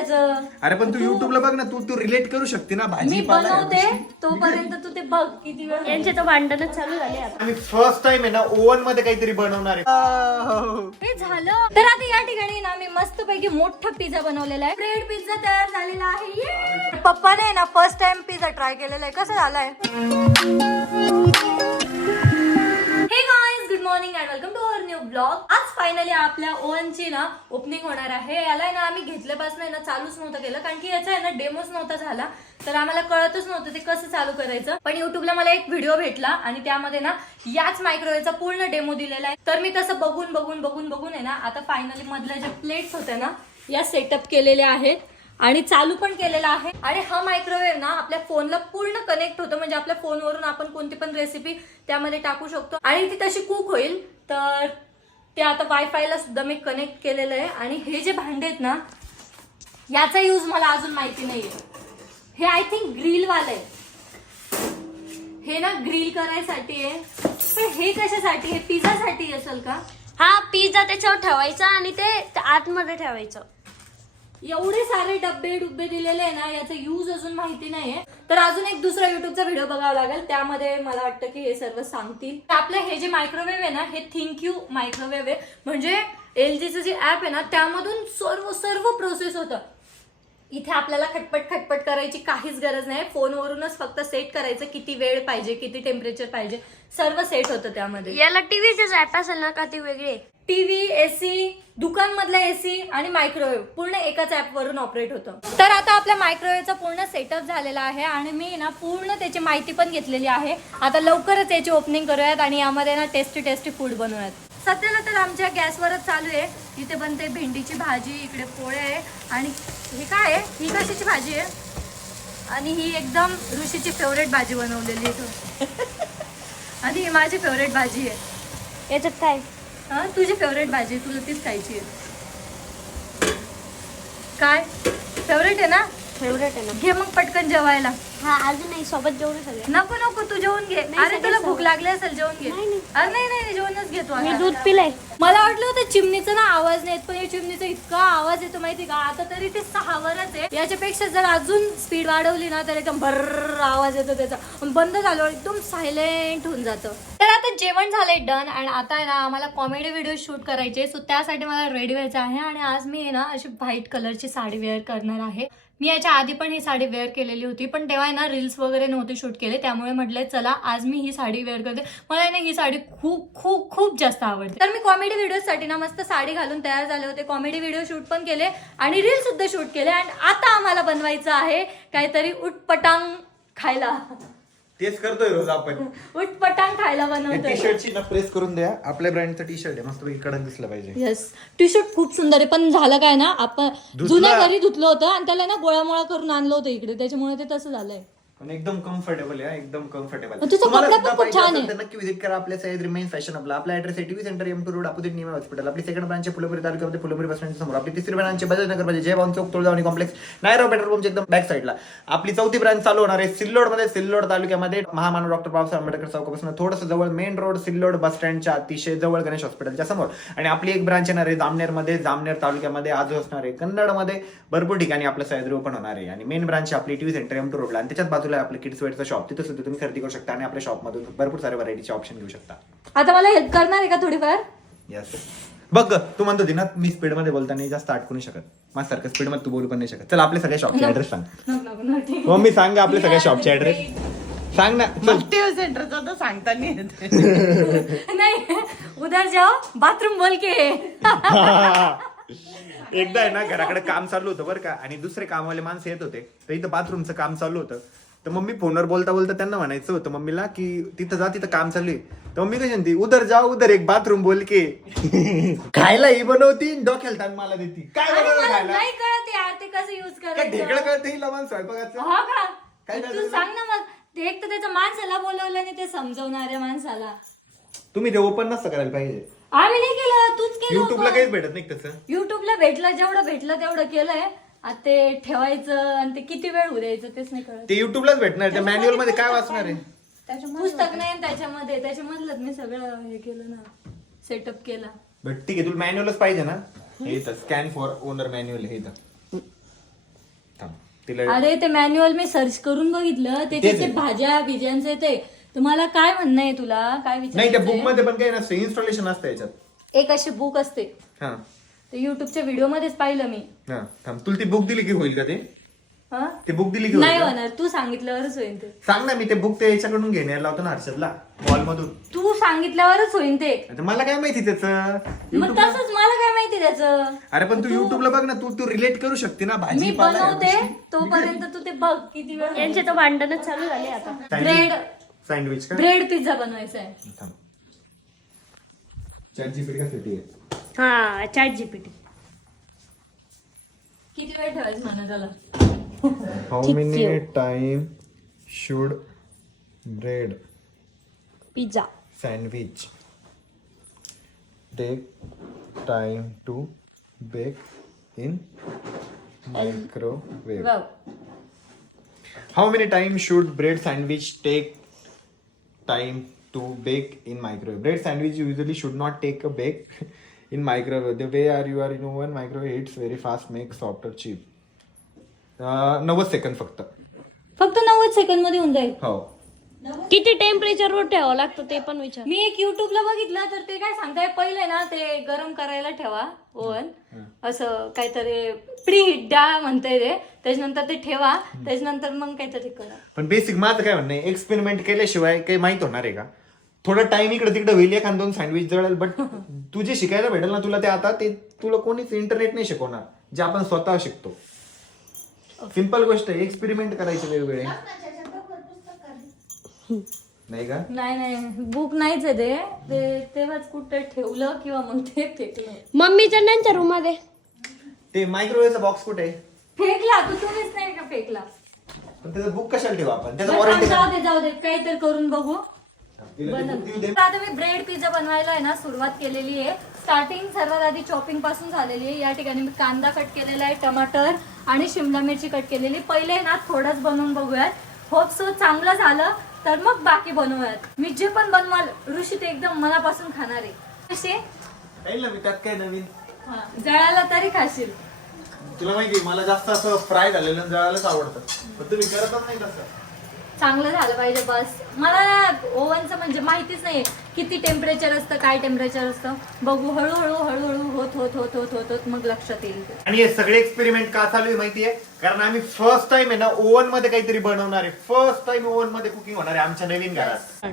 त्याचं? अरे पण तू युट्यूबला बघ ना, तू रिलेट करू शकते ना भाजी. मी बनवते तोपर्यंत तू ते बघ किती वेळ. यांचे तर भांडणच चालू झाले आता. आणि फर्स्ट टाइम आहे ना ओव्हन मध्ये काहीतरी बनवणार आहे. हे झालं तर आता या ठिकाणी ना मी मस्त पैकी मोठा पिझ्झा बनवलेला आहे. ब्रेड पिझ्झा तयार झालेला आहे. पप्पाने ना फर्स्ट टाइम पिझ्झा ट्राय केलेला आहे. कसं झालाय? Hey guys, good morning and welcome to our new blog. आज फायनली आपल्या ओव्हनची ना ओपनिंग होणार आहे. याला ना आम्ही घेतल्यापासून ना चालूच नव्हतं केलं, कारण की याचा आहे ना डेमोच नव्हता झाला, तर आम्हाला कळतच नव्हतं ते कसं चालू करायचं. पण युट्यूबला मला एक व्हिडिओ भेटला आणि त्यामध्ये ना याच मायक्रोवेव्हचा पूर्ण डेमो दिलेला आहे. तर मी तसं बघून आहे ना आता फायनली मधल्या ज्या प्लेट्स होत्या ना या सेटअप केलेल्या आहेत आणि चालू पण केलेला आहे. आणि हा मायक्रोवेव्ह ना आपल्या फोनला पूर्ण कनेक्ट होतो, म्हणजे आपल्या फोनवरून आपण कोणती पण रेसिपी त्यामध्ये टाकू शकतो आणि ती तशी कुक होईल. तर ते आता वायफायला सुद्धा मी कनेक्ट केलेलं आहे. आणि हे जे भांडे आहेत ना याचा यूज मला अजून माहिती नाहीये. हे आय थिंक ग्रिल वाला आहे. हे ना ग्रिल करायसाठी आहे. पण हे कशासाठी? हे पिझ्झा साठी असेल का? हा, पिझ्झा त्याच्यावर ठेवायचा आणि ते आतमध्ये ठेवायचं. एवढे सारे डब्बे डुब्बे दिलेले आहे ना, याचा यूज अजून माहिती नाहीये. तर अजून एक दुसरा युट्यूबचा व्हिडिओ बघावा लागेल, त्यामध्ये मला वाटतं की हे सर्व सांगतील. आपलं हे जे मायक्रोवेव्ह आहे ना हे थिंक्यू मायक्रोवेव्ह आहे. म्हणजे LGचं जे ऍप आहे ना त्यामधून सर्व प्रोसेस होतं. इथे आपल्याला खटपट करायची काहीच गरज नाही. फोनवरूनच फक्त सेट करायचं किती वेळ पाहिजे, किती टेम्परेचर पाहिजे, सर्व सेट होतं त्यामध्ये. याला टीव्हीचेच ऍप असेल ना का? ती वेगळी टीव्ही, एसी, दुकानमधला एसी आणि मायक्रोवेव्ह पूर्ण एकाच ऍप वरून ऑपरेट होतं. तर आता आपल्या मायक्रोवेव्हचा पूर्ण सेटअप झालेला आहे आणि मी ना पूर्ण त्याची माहिती पण घेतलेली आहे. आता लवकरच याची ओपनिंग करूयात आणि यामध्ये ना टेस्टी फूड बनवूयात. सध्याला तर आमच्या गॅसवरच चालू आहे. इथे बनते भेंडीची भाजी, इकडे पोळे आहे आणि हे काय आहे? ही कशाची भाजी आहे? आणि ही एकदम ऋषीची फेवरेट भाजी बनवलेली आहे. आणि ही माझी फेवरेट भाजी आहे. याच्यात काय? हा, तुझी फेवरेट भाजी, तुला तीच खायची आहे. काय फेवरेट आहे ना? फेवरेट आहे ना. घे मग पटकन जेवायला. हा, अजून नाही, सोबत जेवण सगळे. नको तू जेवून घे. अरे तुला भूक लागली असेल, जेवून घे. अरे नाही जेवणच घेतो. मी दूध पिलंय. मला वाटलं होतं चिमणीचा ना आवाज नाही, पण या चिमणीचा इतका आवाज येतो माहिती का. आता तरी ते 6वरच आहे. याच्यापेक्षा जर अजून स्पीड वाढवली ना तर एकदम भर्र आवाज येतो त्याचा. बंद झालो एकदम सायलेंट होऊन जातं. तर आता जेवण झालंय डन आणि आता आहे ना आम्हाला कॉमेडी व्हिडिओ शूट करायचे. सो त्यासाठी मला रेडी व्हायचं आहे आणि आज मी आहे ना अशी व्हाईट कलरची साडी वेअर करणार आहे. मी याच्या आधी पण ही साडी वेअर केलेली होती, पण तेव्हा आहे ना रील्स वगैरे नव्हते शूट केले, त्यामुळे म्हटलंय चला आज मी ही साडी वेअर करते. मला आहे ना ही साडी खूप जास्त आवडते. तर मी कॉमेडी व्हिडिओसाठी ना मस्त साडी घालून तयार झाले होते. कॉमेडी व्हिडिओ शूट पण केले आणि रील सुद्धा शूट केले. आणि आता आम्हाला बनवायचं आहे काहीतरी उटपटांग खायला. तेच करतोय रोज आपण. उटपटांग खायला बनवतोय. टी शर्टची ना प्रेस करून द्या. आपल्या ब्रँडचं टी शर्ट आहे, मस्त कडक दिसलं पाहिजे. येस, टी शर्ट खूप सुंदर आहे. पण झालं काय ना, आपण जुन्या घरी धुतलं होतं आणि त्याला ना गोळामोळा करून आणलं होतं इकडे, त्याच्यामुळे ते तसं झालंय. पण एकदम कम्फर्टेबल आहे, एकदम कम्फर्टेबल. तुझा कपडा पण खूप छान आहे. नक्की व्हिजिट करा आपल्या सह्याद्री मेन फॅशनेबल. आपला ऍड्रेस आहे TV centre, M2 road, opposite Nima hospital. आपली सेकंड ब्रांच आहे फुलंब्री तालुक्यामध्ये, फुलंब्री बस स्टँड समोर. आपली तिसरी ब्रांच आहे बजाजनगर मध्ये, जयभान चौक, तुळजावणी कॉम्प्लेक्स, नायराव पेट्रोल पंपच्या एकदम बॅक साईडला. आपली चौथी ब्रांच चालू होणार आहे सिल्लोड मध्ये, सिल्लोड तालुक्यामध्ये, महामानव डॉक्टर बाबासाहेब आंबेडकर चौकापासून थोडंसं जवळ, मेन रोड सिल्लोड बस स्टँडच्या अतिशय जवळ, गणेश हॉस्पिटलच्या समोर. आणि आपली एक ब्रांच येणार आहे जामनेर मध्ये, जामनेर तालुक्यामध्ये आज असणार आहे. कन्नड मध्ये भरपूर ठिकाणी आपलं सह्याद्री ओपन होणार आहे. आणि मेन ब्रांच आपली टीव्ही सेंटर M2 रोडला आणि त्याच्याच बाजूला आपलं किड्स वेअरचं शॉप. तिथं सुद्धा तुम्ही खरेदी करू शकता आणि आपल्या शॉप मधून भरपूर सारे व्हरायटीचे ऑप्शन घेऊ शकता. आता मला हेल्प करणार आहे का थोडीफार? यस. बघ तू म्हणतो ना मी स्पीड मध्ये बोलताना जास्त अटकू नाही शकत. माझ्यासारखं स्पीड मध्ये तू बोलू पण नाही शकत. चल आपले सगळ्या शॉपचे ऍड्रेस सांग. मम्मी सांग आपले सगळ्या शॉपचे ऍड्रेस सांग ना. टीव्ही सेंटरचा तर सांगता नाही येत. नाही, उधर जाओ, बाथरूम बोल के. एकदा आहे ना घराकडे काम चालू होतं बरं का, आणि दुसरे कामवाले माणसं येत होते, तर इथं बाथरूमचं काम चालू होतं. तर मम्मी फोनवर बोलता त्यांना म्हणायचं होतं मम्मीला की तिथं जा, तिथं काम चालू आहे. तर मम्मी कशी म्हणती, उधर जाओ उधर एक बाथरूम बोल के. खायला ही बनवती, डोक्याला ताण मला देती. काय बनवलं खायला? नाही कळत यार ते कसं युज करायचं. ढेकळं कळत ही लवण स्वयंपाकाचं. हा का? काय तू सांग ना मग. ते एक तर त्याच्या माणसाला बोलवलं आणि ते समजवणाऱ्या माणसाला. तुम्ही ते ओपन नसतं करायला पाहिजे. आम्ही नाही केलं, तूच केलं. युट्यूबला काहीच भेटत नाही तसं. युट्यूबला भेटलं, जेवढं भेटलं तेवढं केलंय. आता ते ठेवायचं आणि ते किती वेळ उद्यायचं तेच नाही कळत. ते युट्यूबलाच भेटणार. त्या मॅन्युअल मध्ये काय वाचणार आहे? पुस्तक नाही त्याच्यामधलं मी सगळं हे केलं ना, सेटअप केला. बट ठीक आहे, तुला मॅन्युअलच पाहिजे ना. हे इथं स्कॅन फॉर ओनर मॅन्युअल हे इथं. थांब तिला अरे ते मॅन्युअल मी सर्च करून बघितलं त्याच्यात तेच ते आहे. भाज्या बिज्यांचे ते तुम्हाला काय म्हणणं आहे तुला काय नाही त्या बुक विचार मध्ये पण काही नसतं इन्स्टॉलेशन असतं याच्यात एक अशी बुक असते हा ते युट्यूबच्या व्हिडिओ मध्येच पाहिलं मी हा थांब तुला ती बुक दिली की होईल का ते हा? ते बुक दिली की नाही होईल का? होणार तू सांगितल्यावरच होईल ते सांग ना मी ते बुक ते याच्याकडून घेण्याला लावतो ना हर्षदला मॉल मधून तू सांगितल्यावरच होईल ते आता मला काय माहिती त्याचं मग YouTube- तसंच मला काय माहिती त्याचं अरे पण तू युट्यूबला बघ ना तू रिलेट करू शकते ना मी भाजीपाला या बनवते गोष्टी. तोपर्यंत तू ते बघ किती वेळ यांचे तर भांडणच चालू झाले आता. ब्रेड सँडविच का ब्रेड पिझ्झा बनवायचा आहे थांब. ChatGPT कशासाठी आहे? हा ChatGPT. किती वेळ ठेवायचं म्हणा त्याला How many time should bread pizza. sandwich take time to bake in microwave? Wow. How many time should bread sandwich take time to bake in microwave? Bread sandwich usually should not take a bake in microwave. The way you are in oven, microwave heats very fast, make softer cheap. 90 second फक्त. फक्त 90 second मध्ये होऊन जाईल हो. किती temperature वर ठेवावं लागतं ते पण विचार. मी एक युट्यूबला बघितलं तर ते काय सांगताय पहिले ना ते गरम करायला ठेवा ओव्हन असं काहीतरी प्री हिट द्या म्हणताय ते त्याच्यानंतर ते ठेवा त्याच्यानंतर मग काहीतरी करा पण बेसिक माझं काय म्हणणं आहे एक्सपेरिमेंट केल्याशिवाय काही माहित होणार आहे का? थोडा टाइम इकडे तिकडे होईल एखाद दोन सँडविच जळेल बट तू जे शिकायला भेटेल ना तुला ते आता ते तुला कोणीच इंटरनेट नाही शिकवणार जे आपण स्वतः शिकतो. सिंपल गोष्ट आहे एक्सपेरिमेंट करायचे वेगवेगळे नाही का? नाही बुक नाहीच आहे ते तेव्हाच कुठं ठेवलं किंवा मग ते फेकलं मम्मीच्या त्यांच्या रूम मध्ये. ते मायक्रोवेव्हचा बॉक्स कुठे आहे? फेकला तू तुम्हीच नाही का फेकला पण त्याचं बुक कशाला ठेवू आपण त्याचं बरं, वॉरंटी जाऊ दे काहीतरी करून बघू तर आता मी ब्रेड पिझ्झा बनवायला आहे ना सुरुवात केलेली आहे. स्टार्टिंग सर्वात आधी चॉपिंग पासून झालेली आहे. या ठिकाणी मी कांदा कट केलेला आहे टमाटर आणि शिमला मिरची कट केलेली. पहिले ना थोडंच बनवून बघूयात होप सो चांगलं झालं तर मग बाकी बनवूयात. मी जे पण बनवाल ऋषी ते एकदम मनापासून खाणार आहे. कसे मी त्यात काय नवीन जळाला तरी खाशील. तुला माहिती मला जास्त असं फ्राय झालेलं जळायलाच आवडतं पण तुम्ही करतच नाही तसं. चांगलं झालं पाहिजे बस. मला ओव्हनचं म्हणजे माहितीच नाही किती टेम्परेचर असतं काय टेम्परेचर असतं. बघू हळूहळू होत मग लक्षात येईल. आणि हे सगळे एक्सपेरिमेंट का चालू आहे माहितीये कारण आम्ही फर्स्ट टाइम आहे ना ओव्हन मध्ये काहीतरी बनवणार आहे. फर्स्ट टाइम ओव्हन मध्ये कुकिंग होणार आहे आमच्या नवीन घरात.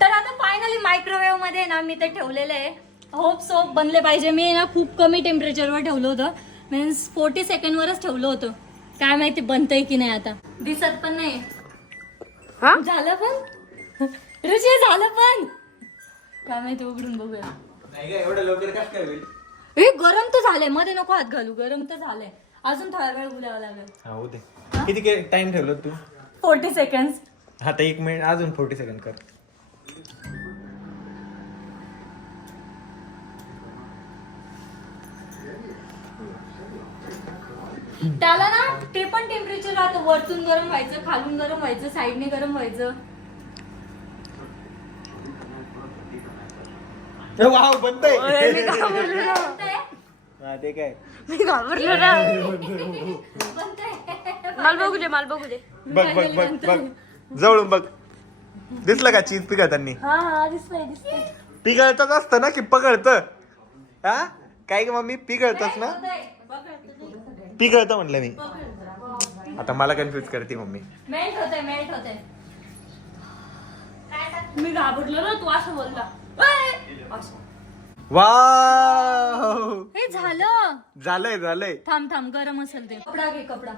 तर आता फायनली मायक्रोवेव्ह मध्ये ना मी ते ठेवलेलं आहे. होप सो बनले पाहिजे. मी ना खूप कमी टेम्परेचरवर ठेवलं होतं मीन्स 40 सेकंडवरच ठेवलं होतं. काय माहिती बनतंय की नाही आता दिसत पण नाही. झालं पण ऋषी झालं पण काय माहिती उघडून बघूया. नाही का एवढं लवकर कसं काय होईल? हे गरम तर झालंय मध्ये नको हात घालू. गरम तर झालंय अजून थोडा वेळ बोलावं लागेल. हो दे. किती टाइम ठेवलं तू? 40 सेकंड. आता 1 मिनिट अजून 40 सेकंड कर. त्याला ना ते पण टेम्परेचर राहतं. वरतून गरम व्हायचं खालून गरम व्हायचं साईडने गरम व्हायचं. वाव बनतंय. ते काय मी घाबरलो ना. बनतंय. मला बघू दे. बघ जवळून बघ दिसलं का चीज पिकळताना? हा दिसतंय. पिकळतच असतं ना की पकळतं? हा काय ग मम्मी पिकळतच ना? पिकळतं म्हटलं मी. आता मला कन्फ्युज करते मम्मी. मेल्ट होतंय. मी घाबरलो ना तू असं बोलला. वाव हे झालंय. थांब गरम असेल ते. कपडा घे कपडा.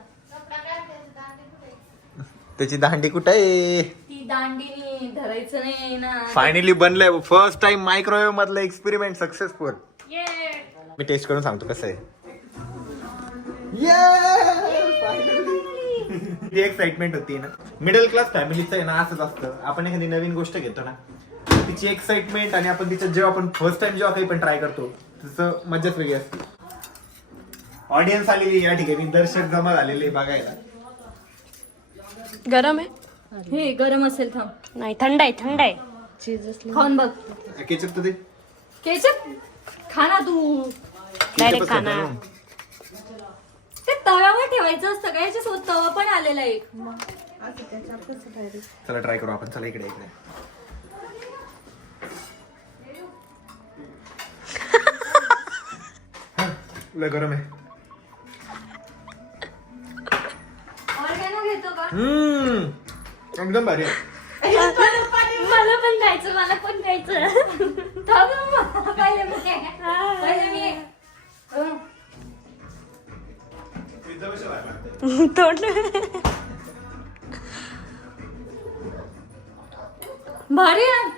त्याची दांडी कुठे आहे? ती दांडीनी धरायचं नाही ना. फायनली बनलंय फर्स्ट टाइम मायक्रोवेव्ह मधलं एक्सपेरिमेंट सक्सेसफुल. मी टेस्ट करून सांगतो कसं आहे. ती एक्साइटमेंट होती ना. मिडल क्लास फॅमिलीचं आहे ना असंच असतं. आपण एखादी नवीन गोष्ट घेतो ना तिची एक्साइटमेंट आणि आपण तिच्यात जेव्हा आपण फर्स्ट टाइम जेव्हा काही पण ट्राय करतो तिचं मजाच वेगळी असते. ऑडियन्स आलेली या ठिकाणी दर्शक जमा झालेले बघायला. गरम आहे. हे गरम असेल थांब. नाही थंड आहे. चीज असली खाऊन बघ. केचप तर ते केचप खा ना तू. डायरेक्ट खाना. ते तव्यावर ठेवायचं असतं काय याच्यासोबत तवा पण आलेला एक. चला ट्राय करू आपण. चला इकडे लय गरम आहे. ऑर्गॅनो घेतो का? एकदम भारी आहे. मला पण खायचं, मला पण खायचं. पहिले मी तोंड भारी आहे,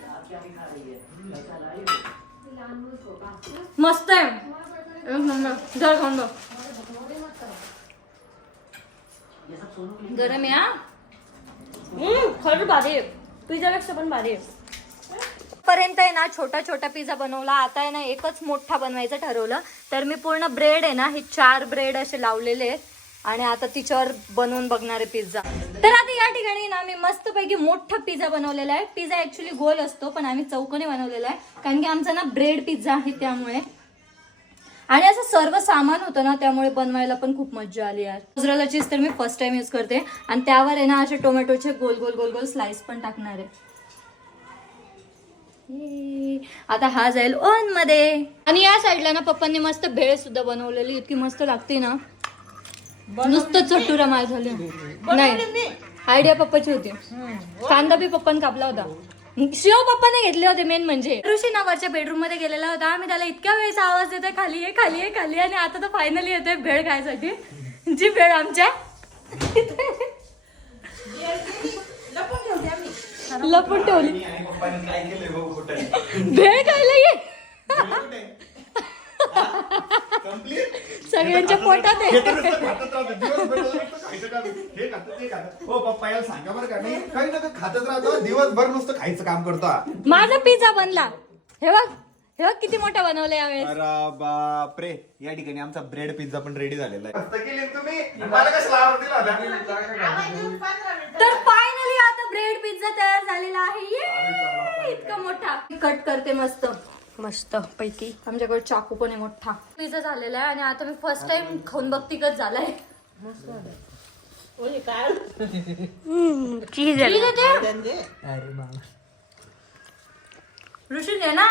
मस्त आहे. जर खाऊन बघ. गरम आहे हा. खरंच भारी आहे, पिझ्झापेक्षा पण भारी आहे. पर्यंत आहे ना छोटा छोटा पिझ्झा बनवला. आता आहे ना एकच मोठा बनवायचं ठरवलं. तर मी पूर्ण ब्रेड आहे ना हे 4 ब्रेड असे लावलेले आहेत आणि आता तिच्यावर बनवून बघणार आहे पिझ्झा. तर आता या ठिकाणी ना मी मस्तपैकी मोठा पिझ्झा बनवलेला आहे. पिझ्झा ऍक्च्युली गोल असतो पण आम्ही चौकोनी बनवलेला आहे कारण की आमचा ना ब्रेड पिझ्झा आहे त्यामुळे. आणि असं सर्व सामान होतं ना त्यामुळे बनवायला पण खूप मजा आली यार. मोझरेला चीज तर मी फर्स्ट टाइम यूज करते आणि त्यावर आहे ना असे टोमॅटोचे गोल गोल गोल गोल स्लाइस पण टाकणार आहे. आता हा जाईल ओव्हन मध्ये. आणि या साईडला ना पप्पांनी मस्त भेळ सुद्धा बनवलेली, इतकी मस्त लागते ना, नुसतं चटुरा मार झाले. नाही आयडिया पप्पाची होती. कांदा बी पप्पाने कापला होता, शिव पप्पाने घेतले होते. मेन म्हणजे ऋषी नावाच्या बेडरूम मध्ये गेलेला होता. आम्ही त्याला इतक्या वेळेचा आवाज देतोय खाली आहे खाली आहे खाली आहे आणि आता तो फायनली येतोय भेळ खायसाठी. जी भेळ आमच्या लपून ठेवली भेळ खायला ये. सगळ्यांच्या पोटात आहे. दिवसभर नुसतं खायचं काम करतो. माझा पिझ्झा बनला. हे बघ हे बघ किती मोठा बनवला यावेळेस. अरे बापरे, या ठिकाणी आमचा ब्रेड पिझ्झा पण रेडी झालेला आहे. तर फायनली आता ब्रेड पिझ्झा तयार झालेला आहे. ये इतका मोठा. कट करते मस्त मस्त पैकी. आमच्याकडे चाकू पण आहे मोठा. पिझ्झा झालेला आहे आणि आता मी फर्स्ट टाइम खाऊन बघती कच झालाय. चीज ऋषी आहे ना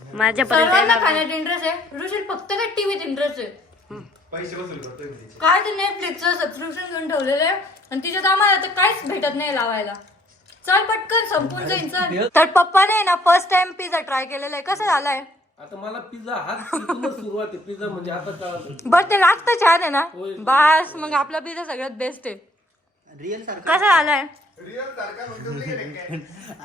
माझ्यापर्यंत सर्वांना खाण्यात इंटरेस्ट आहे. ऋषी फक्त काय टीव्हीत इंटरेस्ट आहे. पैसे वसूल करतोय मी तिचे. काय ते नेटफ्लिक्सचं सबस्क्रिप्शन घेऊन ठेवलेलं आहे आणि तिच्यात आम्हाला तर काहीच भेटत नाही लावायला. चल पटकन संपून जाईल. चल. तर पप्पाने ना फर्स्ट टाइम पिझ्झा ट्राय केलेला आहे. कसं झालाय? आता मला पिझ्झा हाच इथूनच सुरुवात आहे. पिझ्झा म्हणजे आता कळलं. बरं ते लागतं छान आहे ना. बस मग आपला पिझ्झा सगळ्यात बेस्ट आहे. रिअल सारखा कसा झालाय? रिअल सारखा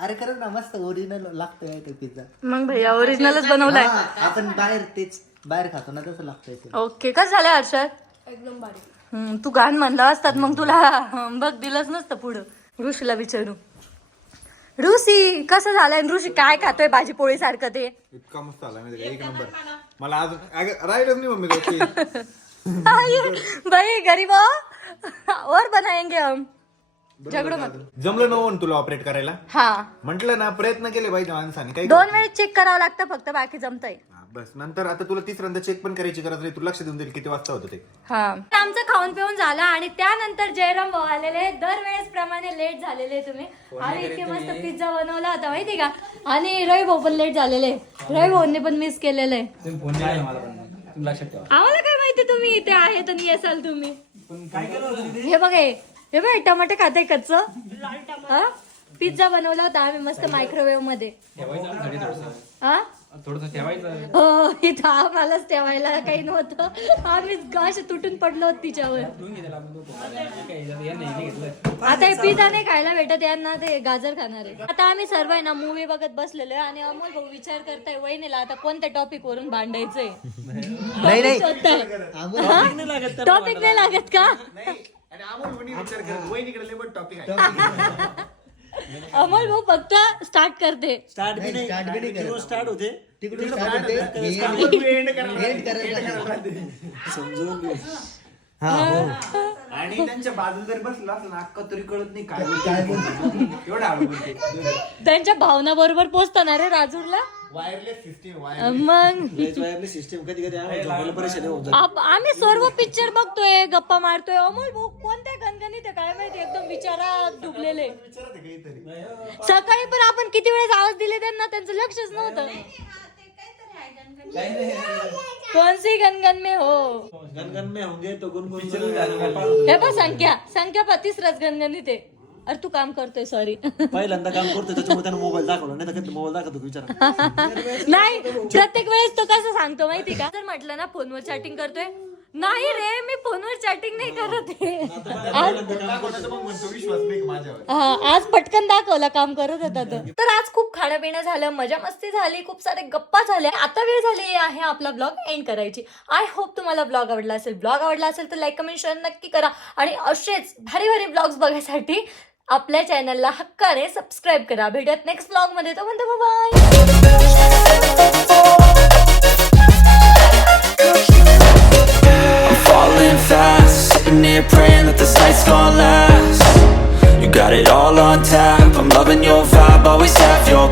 अरे खरंच ना मस्त ओरिजिनल लागतोय ते पिझ्झा. मग भैया ओरिजिनलच बनवलाय. आपण बाहेर खातो ना तसं लागतंय ते. ओके कसं झालंय हर्षद? एकदम भारी. तू गाण म्हणला असतात मग तुला बघ दिलंच नसतं पुढं. ऋषीला विचारू. ऋषी कसं झालंय? ऋषी काय खातोय भाजी पोळी सारखं ते? इतका मस्त आला माहिती का, एक नंबर. मला अजून राहिलंच नाही मम्मी काही. भाई गरीब और बनाएंगे हम. झगडू मत. जमलं नव्हतं तुला ऑपरेट करायला. हा म्हटलं ना, प्रयत्न केले पाहिजे माणसाने. काही 2 वेळेस चेक करावं लागतं फक्त, बाकी जमतंय. बस नंतर आता तुला तिसऱ्यांदा चेक पण करायची गरज नाही. तू लक्ष देऊन देईल किती वाजता होतं ते. हा आमचं खाऊन पिऊन झालं आणि त्यानंतर जयराम भाऊ आलेले. दरवेळेस प्रमाणे लेट झालेले तुम्ही. आणि इतके मस्त पिझ्झा बनवला होता माहिती का. आणि रवी भाऊ पण लेट झालेले. रवी भाऊंनी पण मिस केलेलं आहे. आम्हाला काय माहिती तुम्ही इथे आहेत आणि येसाल तुम्ही. हे बघ हे बघ टमाटे खाते कच्च. पिझ्झा बनवला होता आम्ही मस्त मायक्रोवेव्ह मध्ये. थोडस ठेवायचं. हो इथं आम्हालाच ठेवायला काही नव्हतं. आम्ही असे तुटून पडलो होतो तिच्यावर. आता हे पिझ्झा नाही खायला भेटत यांना, ते गाजर खाणार आहे. आता आम्ही सर्व आहे ना मूवी बघत बसलेलो आहे आणि अमोल भाऊ विचार करताय वहिनीला आता कोणत्या टॉपिक वरून भांडायचंय. टॉपिक नाही लागत का? अमोल भाऊ फक्त स्टार्ट करते. आणि त्यांच्या बाजूला जरी बसला असं अक्का तरी कळत नाही काय बोलतो. एवढा त्यांच्या भावना बरोबर पोहोचताना रे राजूरला. वायरलेस सिस्टीम मग सिस्टीम कधी कधी आम्हाला परेशानी होऊन जाते. आम्ही सर्व पिक्चर बघतोय, गप्पा मारतोय. अमोल भाऊ कोणत्या गणगणित आहे काय माहिती, एकदम विचारात डुबलेले. सकाळी पण आपण किती वेळेस आवाज दिले त्यांना, त्यांचं लक्षच नव्हतं. कोणसी गणगण में हो, गणगण में होंगे तो गुनगुन हे पा संख्या पा तिसराच गणगणित आहे. अरे तू काम करतोय, सॉरी. पहिल्यांदा काम करतोय त्याच्यामुळे त्यानं मोबाईल दाखवला, नाही तर कधी मोबाईल दाखवतो विचारा. नाही, प्रत्येक वेळेस तो कसं सांगतो माहिती का, जर म्हटलं ना फोनवर चॅटिंग करतोय, नाही रे मी फोनवर चॅटिंग नाही करत आहे. विश्वास नाही माझ्यावर. हा, आज पटकन दाखवला काम करत होता तर आज खूप खाणं पिणं झालं, मजा मस्ती झाली, खूप सारे गप्पा झाल्या. आता वेळ झाली आहे आपला ब्लॉग एंड करायची. आय होप तुम्हाला ब्लॉग आवडला असेल. ब्लॉग आवडला असेल तर लाईक कमेंट शेअर नक्की करा आणि असेच भारी भारी ब्लॉग्स बघायसाठी आपल्या चॅनलला हक्काने सबस्क्राईब करा. भेटूयात नेक्स्ट ब्लॉग मध्ये. तो म्हणतो falling fast, sitting here praying that this night's gonna last. You got it all on tap, I'm loving your vibe, always have your